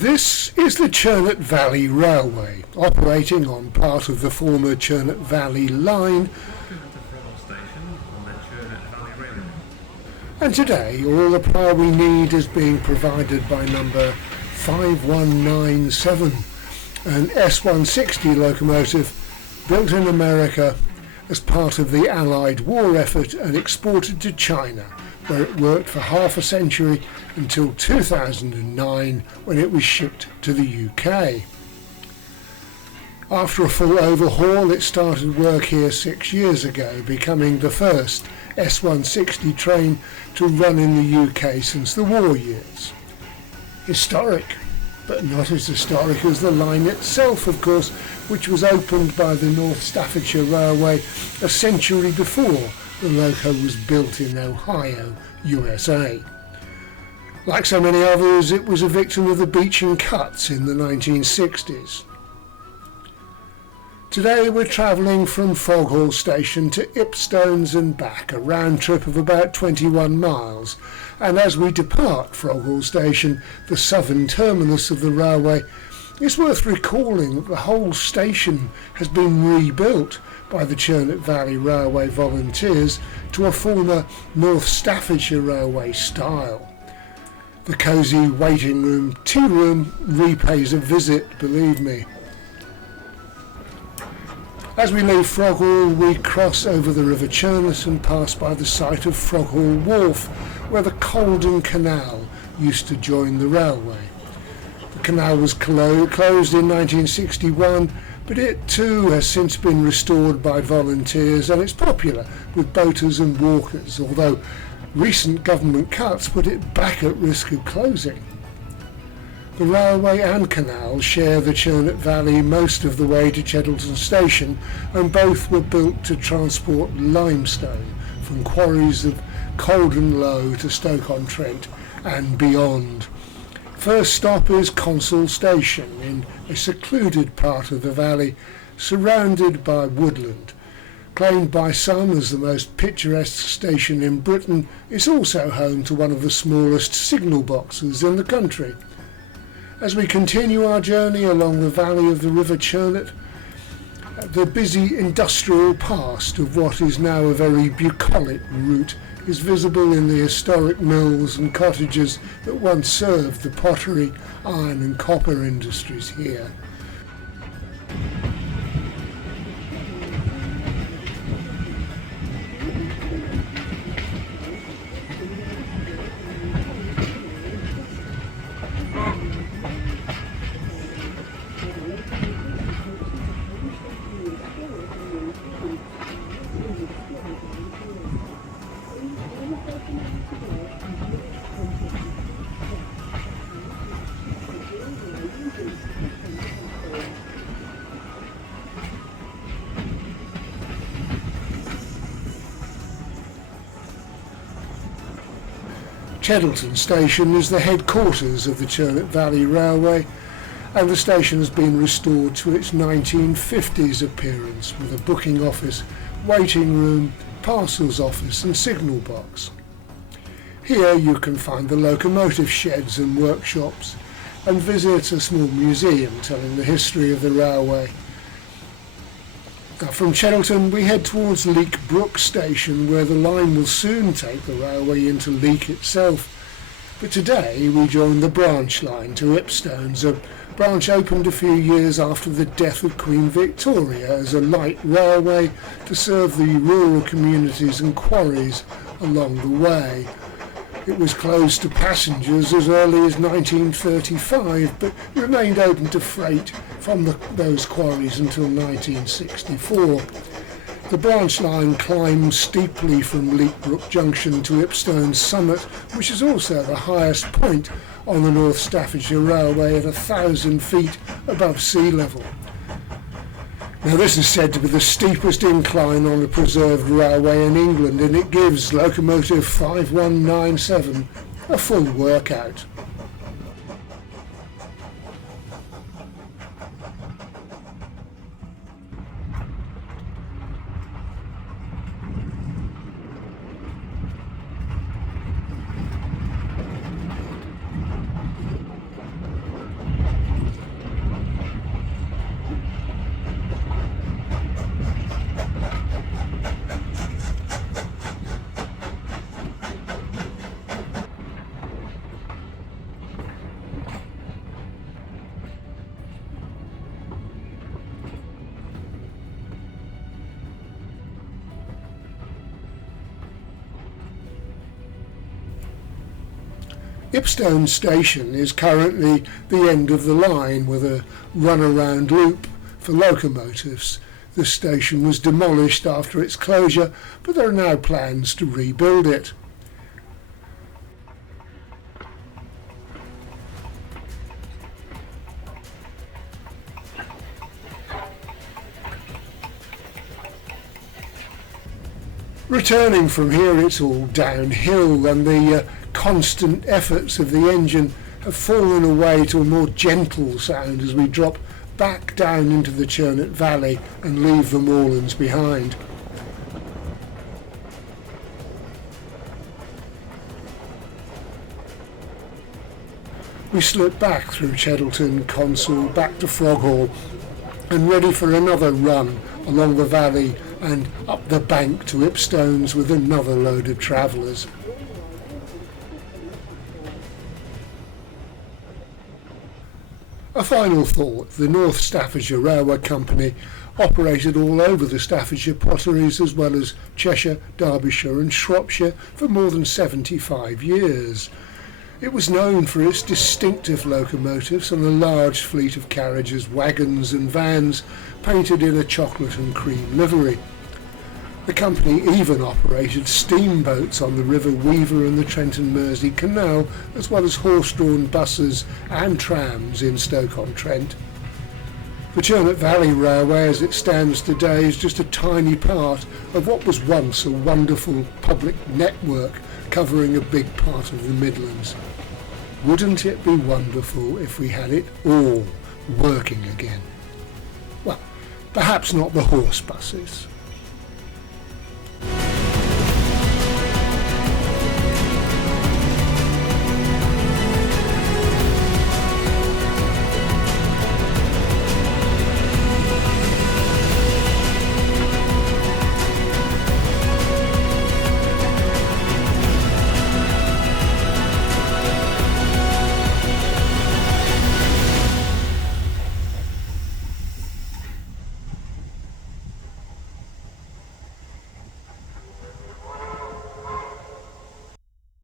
This is the Churnet Valley Railway, operating on part of the former Churnet Valley Line, and today all the power we need is being provided by number 5197, an S160 locomotive built in America as part of the Allied war effort and exported to China, where it worked for half a century until 2009, when it was shipped to the UK. After a full overhaul, it started work here 6 years ago, becoming the first S160 train to run in the UK since the war years. Historic, but not as historic as the line itself, of course, which was opened by the North Staffordshire Railway a century before the loco was built in Ohio, USA. Like so many others, it was a victim of the beaching cuts in the 1960s. Today we're travelling from Froghall Station to Ipstones and back, a round trip of about 21 miles, and as we depart Froghall Station, the southern terminus of the railway, it's worth recalling that the whole station has been rebuilt by the Churnet Valley Railway volunteers to a former North Staffordshire Railway style. The cosy waiting room, tea room repays a visit, believe me. As we leave Froghall, we cross over the River Churnet and pass by the site of Froghall Wharf, where the Colden Canal used to join the railway. The canal was closed in 1961, but it too has since been restored by volunteers, and it's popular with boaters and walkers, although recent government cuts put it back at risk of closing. The railway and canal share the Churnet Valley most of the way to Cheddelton Station, and both were built to transport limestone from quarries of Colden Low to Stoke-on-Trent and beyond. First stop is Consell Station, in a secluded part of the valley, surrounded by woodland. Claimed by some as the most picturesque station in Britain, it's also home to one of the smallest signal boxes in the country. As we continue our journey along the valley of the River Churnet, the busy industrial past of what is now a very bucolic route is visible in the historic mills and cottages that once served the pottery, iron and copper industries here. Cheddelton Station is the headquarters of the Churnet Valley Railway, and the station has been restored to its 1950s appearance with a booking office, waiting room, parcels office and signal box. Here you can find the locomotive sheds and workshops and visit a small museum telling the history of the railway. Now, from Cheddelton we head towards Leek Brook Station, where the line will soon take the railway into Leek itself. But today we join the branch line to Ipstones, a branch opened a few years after the death of Queen Victoria as a light railway to serve the rural communities and quarries along the way. It was closed to passengers as early as 1935, but remained open to freight from those quarries until 1964. The branch line climbs steeply from Leek Brook Junction to Ipstone's summit, which is also the highest point on the North Staffordshire Railway at 1,000 feet above sea level. Now this is said to be the steepest incline on a preserved railway in England, and it gives locomotive 5197 a full workout. Ipstone Station is currently the end of the line with a runaround loop for locomotives. The station was demolished after its closure, but there are now plans to rebuild it. Returning from here, it's all downhill, and the constant efforts of the engine have fallen away to a more gentle sound as we drop back down into the Churnet Valley and leave the moorlands behind. We slip back through Cheddleton, Consul, back to Froghall, and ready for another run along the valley and up the bank to Ipstones with another load of travellers. A final thought: the North Staffordshire Railway Company operated all over the Staffordshire potteries as well as Cheshire, Derbyshire and Shropshire for more than 75 years. It was known for its distinctive locomotives and a large fleet of carriages, wagons and vans painted in a chocolate and cream livery. The company even operated steamboats on the River Weaver and the Trent and Mersey Canal, as well as horse-drawn buses and trams in Stoke-on-Trent. The Churnet Valley Railway as it stands today is just a tiny part of what was once a wonderful public network covering a big part of the Midlands. Wouldn't it be wonderful if we had it all working again? Well, perhaps not the horse buses.